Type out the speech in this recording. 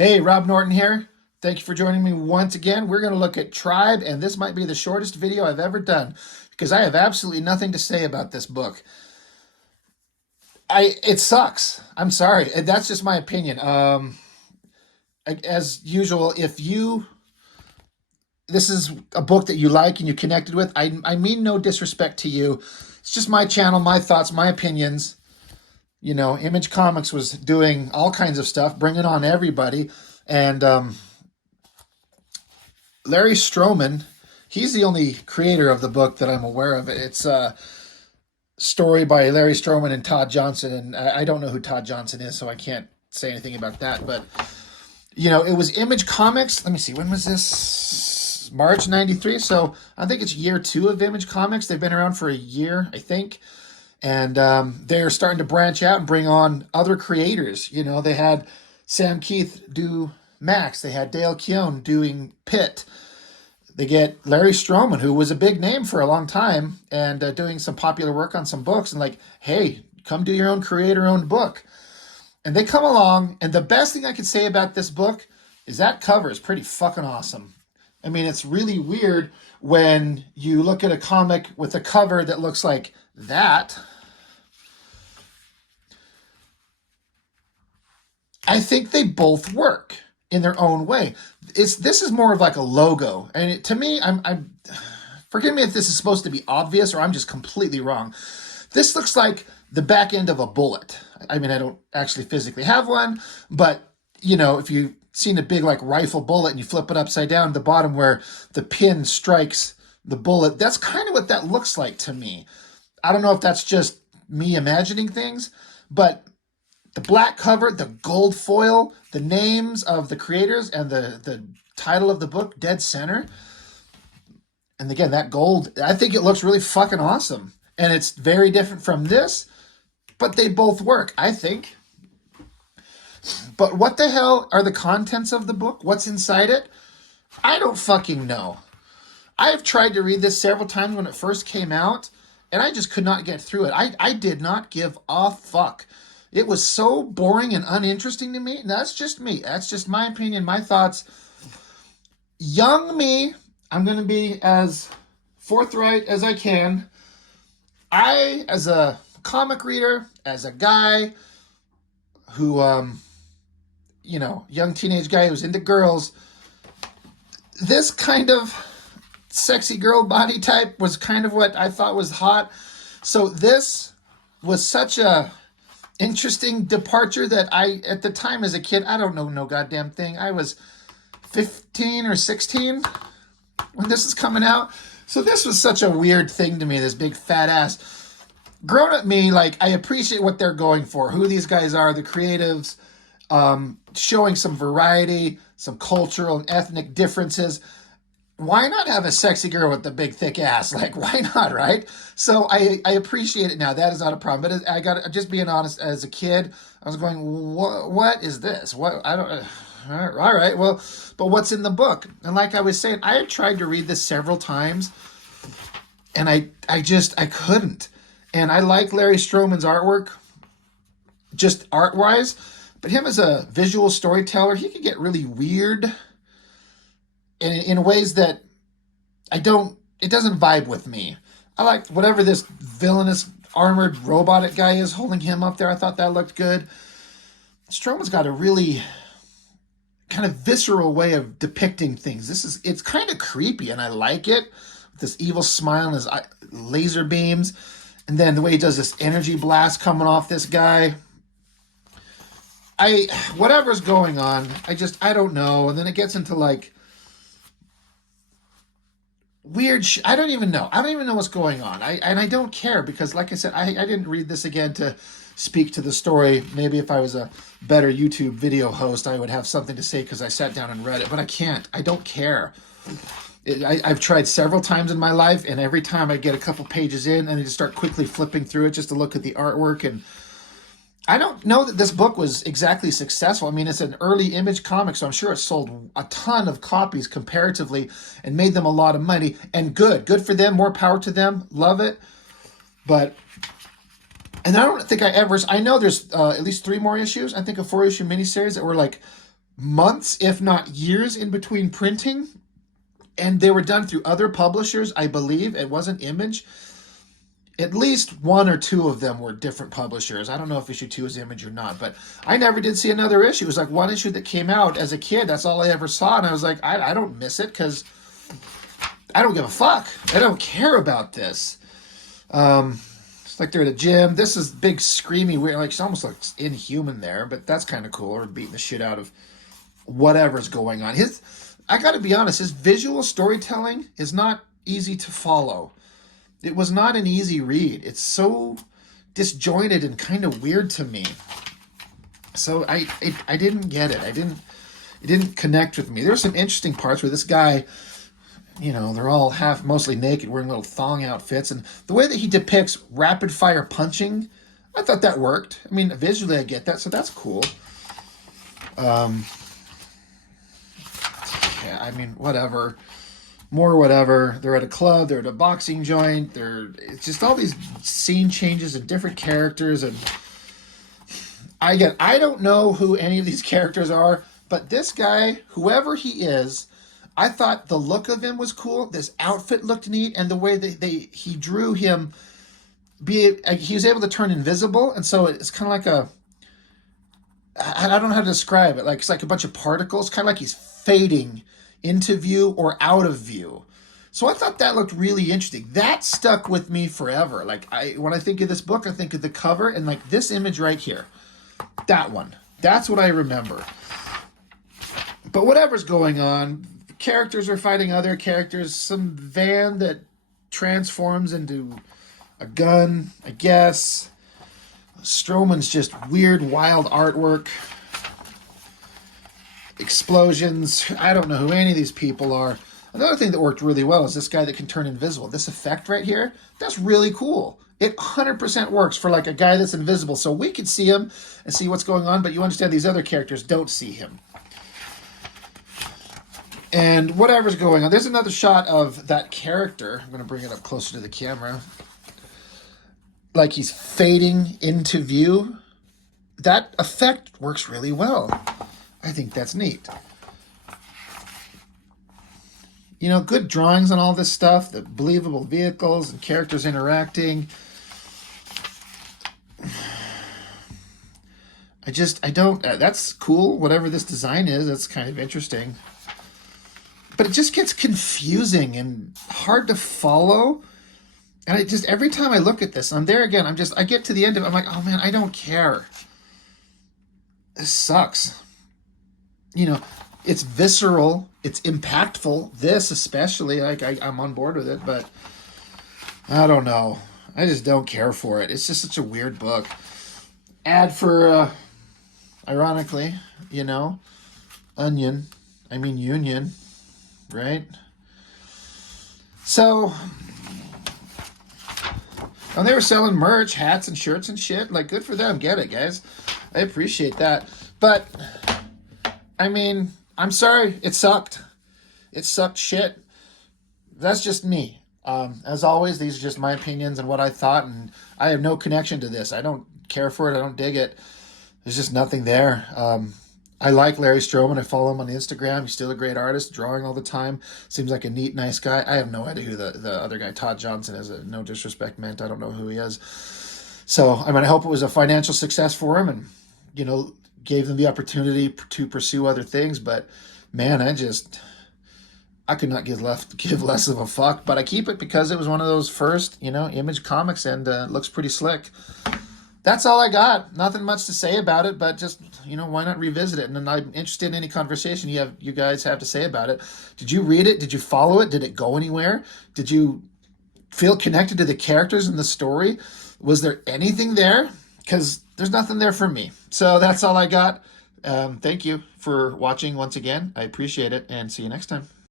Hey, Rob Norton here. Thank you for joining me once again. We're going to look at Tribe, and this might be the shortest video I've ever done because I have absolutely nothing to say about this book. It sucks. I'm sorry. That's just my opinion. As usual, if you this is a book that you like and you connected with, I mean no disrespect to you. It's just my channel, my thoughts, my opinions. You know, Image Comics was doing all kinds of stuff, bringing on everybody, and Larry Stroman, he's the only creator of the book that I'm aware of. It's a story by Larry Stroman and Todd Johnson, and I don't know who Todd Johnson is, so I can't say anything about that. But, you know, it was Image Comics. Let me see, when was this? March 93. So I think it's year 2 of Image Comics. They've been around for a year, I think. And they're starting to branch out and bring on other creators. You know, they had Sam Keith do Max. They had Dale Keown doing Pitt. They get Larry Stroman, who was a big name for a long time, and doing some popular work on some books. And like, hey, come do your own creator-owned book. And they come along, and the best thing I could say about this book is that cover is pretty fucking awesome. I mean, it's really weird when you look at a comic with a cover that looks like that. I think they both work in their own way. This is more of like a logo, and to me, I'm forgive me if this is supposed to be obvious or I'm just completely wrong. This looks like the back end of a bullet. I mean, I don't actually physically have one, but you know, if you've seen a big like rifle bullet and you flip it upside down, the bottom where the pin strikes the bullet, that's kind of what that looks like to me. I don't know if that's just me imagining things, but the black cover, the gold foil, the names of the creators, and the title of the book, dead center. And again, that gold, I think it looks really fucking awesome. And it's very different from this, but they both work, I think. But what the hell are the contents of the book? What's inside it? I don't fucking know. I have tried to read this several times when it first came out, and I just could not get through it. I did not give a fuck. It was so boring and uninteresting to me. And that's just me. That's just my opinion, my thoughts. Young me, I'm going to be as forthright as I can. I, as a comic reader, as a guy who, you know, young teenage guy who's into girls, this kind of sexy girl body type was kind of what I thought was hot. So this was such a interesting departure that I, at the time as a kid, I don't know no goddamn thing. I was 15 or 16 when this is coming out. So this was such a weird thing to me, this big fat ass. Grown up me, like, I appreciate what they're going for, who these guys are, the creatives, showing some variety, some cultural and ethnic differences. Why not have a sexy girl with the big thick ass? Like, why not, right? So I appreciate it now. That is not a problem. But I got to just being honest. As a kid, I was going, what is this? What I don't. All right. Well, but what's in the book? And like I was saying, I had tried to read this several times, and I couldn't. And I like Larry Stroman's artwork, just art wise, but him as a visual storyteller, he could get really weird. In ways that it doesn't vibe with me. I like whatever this villainous armored robotic guy is holding him up there. I thought that looked good. Stroman's got a really kind of visceral way of depicting things. It's kind of creepy, and I like it. This evil smile and his laser beams. And then the way he does this energy blast coming off this guy. Whatever's going on, I don't know. And then it gets into like weird I don't even know what's going on. I don't care because, like I said, I didn't read this again to speak to the story. Maybe if I was a better YouTube video host, I would have something to say because I sat down and read it, but I can't. I don't care. I've tried several times in my life, and every time I get a couple pages in and I just start quickly flipping through it just to look at the artwork. And I don't know that this book was exactly successful. I mean, it's an early Image comic, so I'm sure it sold a ton of copies comparatively and made them a lot of money. And good for them. More power to them. Love it. But, and I don't think I know there's at least 3 more issues. I think a 4-issue miniseries that were like months, if not years, in between printing, and they were done through other publishers, I believe. It wasn't Image. At least one or two of them were different publishers. I don't know if issue 2 is Image or not, but I never did see another issue. It was like one issue that came out as a kid. That's all I ever saw, and I was like, I don't miss it because I don't give a fuck. I don't care about this. It's like they're at a gym. This is big, screamy, weird. Like, she almost looks inhuman there, but that's kind of cool. Or beating the shit out of whatever's going on. I got to be honest, his visual storytelling is not easy to follow. It was not an easy read. It's so disjointed and kind of weird to me. So I didn't get it. It didn't connect with me. There were some interesting parts where this guy, they're all mostly naked, wearing little thong outfits, and the way that he depicts rapid fire punching, I thought that worked. I mean, visually I get that, so that's cool. Yeah, I mean, whatever. More whatever. They're at a club, they're at a boxing joint, it's just all these scene changes and different characters, and I don't know who any of these characters are, but this guy, whoever he is, I thought the look of him was cool. This outfit looked neat, and the way that he drew him, he was able to turn invisible, and so it's kind of like I don't know how to describe it. Like, it's like a bunch of particles, kind of like he's fading into view or out of view. So I thought that looked really interesting. That stuck with me forever. Like, when I think of this book, I think of the cover and like this image right here. That one. That's what I remember. But whatever's going on, characters are fighting other characters. Some van that transforms into a gun, I guess. Stroman's just weird, wild artwork. Explosions. I don't know who any of these people are. Another thing that worked really well is this guy that can turn invisible. This effect right here, that's really cool. It 100% works for like a guy that's invisible. So we could see him and see what's going on, but you understand these other characters don't see him. And whatever's going on. There's another shot of that character. I'm going to bring it up closer to the camera. Like he's fading into view. That effect works really well. I think that's neat. Good drawings on all this stuff, the believable vehicles and characters interacting. That's cool. Whatever this design is, that's kind of interesting. But it just gets confusing and hard to follow. And every time I look at this, I'm there again. I get to the end of it. I'm like, oh man, I don't care. This sucks. It's visceral, it's impactful. This especially, I'm on board with it, but I don't know. I just don't care for it. It's just such a weird book. Ad for, ironically, Union, right? So, and they were selling merch, hats and shirts and shit. Like, good for them. Get it, guys. I appreciate that. But I mean, I'm sorry, it sucked. It sucked shit. That's just me. As always, these are just my opinions and what I thought, and I have no connection to this. I don't care for it. I don't dig it. There's just nothing there. I like Larry Stroman. I follow him on Instagram. He's still a great artist, drawing all the time. Seems like a neat, nice guy. I have no idea who the other guy, Todd Johnson, is. No disrespect meant. I don't know who he is. So, I hope it was a financial success for him and, gave them the opportunity to pursue other things. But, man, I could not give less of a fuck. But I keep it because it was one of those first, Image comics, and it looks pretty slick. That's all I got. Nothing much to say about it, but just, why not revisit it? And then I'm interested in any conversation you guys have to say about it. Did you read it? Did you follow it? Did it go anywhere? Did you feel connected to the characters in the story? Was there anything there? Because there's nothing there for me. So that's all I got. Thank you for watching once again. I appreciate it, and see you next time.